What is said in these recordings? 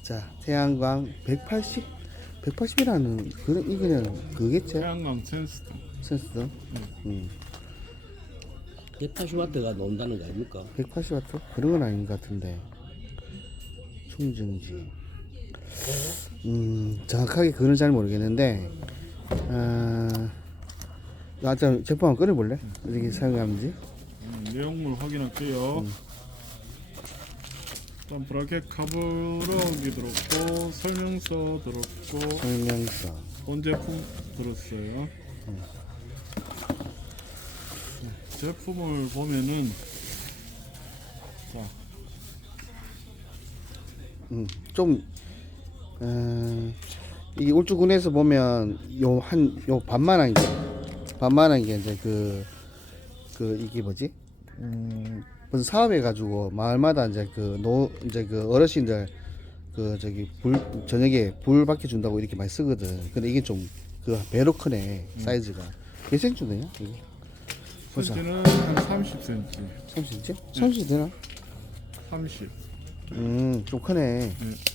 자, 태양광 180이라는 그런 이 그냥 그겠지? 태양광 센스등. 센스등. 180W가 나온다는 거 아닙니까? 180W? 그런 건 아닌 것 같은데. 충전지. 정확하게 그건 잘 모르겠는데, 좀 제품 한번 꺼내볼래? 어떻게 사용하는지? 내용물 확인할게요. 일단 브라켓 카블럭이 들었고 설명서 들었고 설명서. 본 제품 들었어요. 제품을 보면은 자 좀, 이게 울주군에서 보면 요 반만한 게 이제 이게 뭐지? 무슨 사업해가지고 마을마다 이제 이제 그 어르신들 저녁에 불 밖에 준다고 이렇게 많이 쓰거든. 근데 이게 좀 배로 크네, 사이즈가. 몇 cm 되냐? 이거? 보자. 센치는 한 30cm. 30cm? 30 되나? 30. 좀 크네.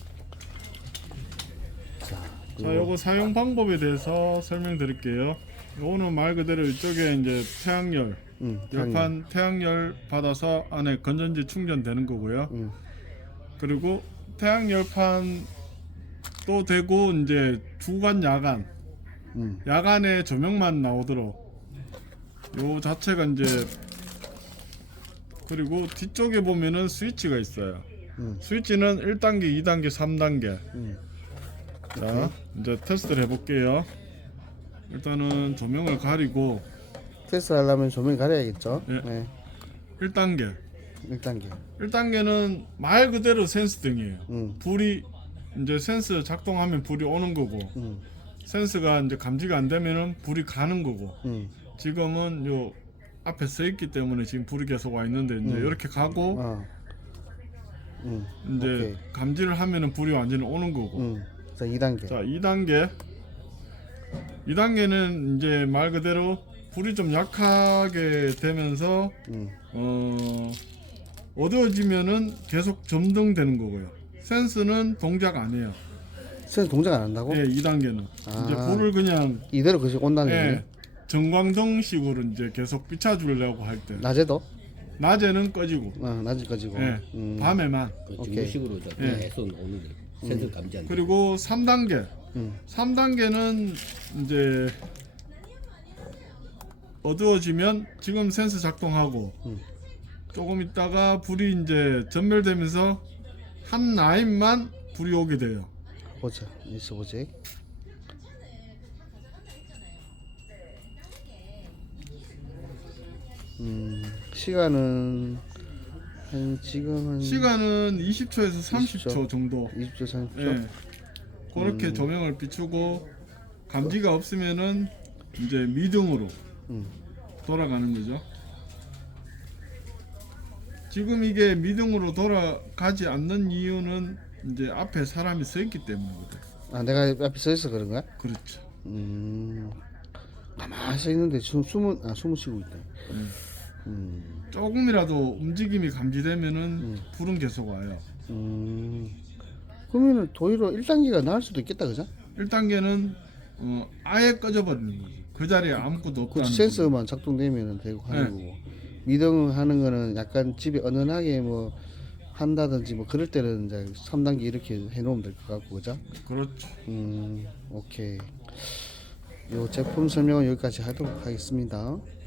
자, 요거 사용 방법에 대해서 설명드릴게요. 요거는 말 그대로 이쪽에 이제 태양열, 열판 태양열 받아서 안에 건전지 충전되는 거고요. 그리고 태양열판도 되고 이제 주간 야간, 야간에 조명만 나오도록 요 자체가 이제, 그리고 뒤쪽에 보면은 스위치가 있어요. 스위치는 1단계, 2단계, 3단계. 자, 이제 테스트를 해볼게요. 일단은 조명을 가리고 테스트 하려면 조명 가려야겠죠? 네. 네. 1단계. 1단계. 1단계는 말 그대로 센스 등이에요. 음. 불이 이제 센스 작동하면 불이 오는 거고, 센스가 이제 감지가 안 되면은 불이 가는 거고. 지금은 요 앞에 서 있기 때문에 지금 불이 계속 와 있는데 이제 이렇게 가고 이제 오케이. 감지를 하면은 불이 완전히 오는 거고. 자, 2단계. 자, 2단계는 이제 말 그대로 불이 좀 약하게 되면서 어두워지면은 계속 점등되는 거고요. 센스는 동작 안 해요. 센스 동작 안 한다고? 예, 2단계는 아. 이제 불을 그냥 이대로 계속 온다는 예, 얘기네. 전광등식으로 이제 계속 비춰주려고 할 때 낮에도? 낮에는 꺼지고 낮에 꺼지고. 예, 밤에만. 그 오케이. 직무식으로 예. 계속 오는데 센서 감지 안 돼. 그리고 3단계. 음. 3단계는 이제 어두워지면 지금 센서 작동하고 조금 있다가 불이 이제 전멸되면서 한 라인만 불이 오게 돼요. 보자. 있어 보지. 시간은 지금 시간은 20초에서 30초 20초. 정도. 20초 30초. 예. 그렇게 조명을 비추고 감지가 없으면은 이제 미등으로 돌아가는 거죠. 지금 이게 미등으로 돌아가지 않는 이유는 이제 앞에 사람이 서 있기 때문이거든. 내가 앞에 서 있어 그런 거야? 그렇죠. 가만히 서 있는데 숨은 쉬고 있네. 조금이라도 움직임이 감지되면은 불은 계속 와요. 그러면은 도의로 1단계가 나을 수도 있겠다, 그죠? 1단계는 아예 꺼져버리는 거죠. 그 자리에 아무것도 없다는 거죠. 센서만 작동되면은 되고 하는 거고. 미등 하는 거는 약간 집에 은은하게 뭐 한다든지 뭐 그럴 때는 이제 3단계 이렇게 해놓으면 될 것 같고, 그죠? 그렇죠. 오케이. 요 제품 설명은 여기까지 하도록 하겠습니다.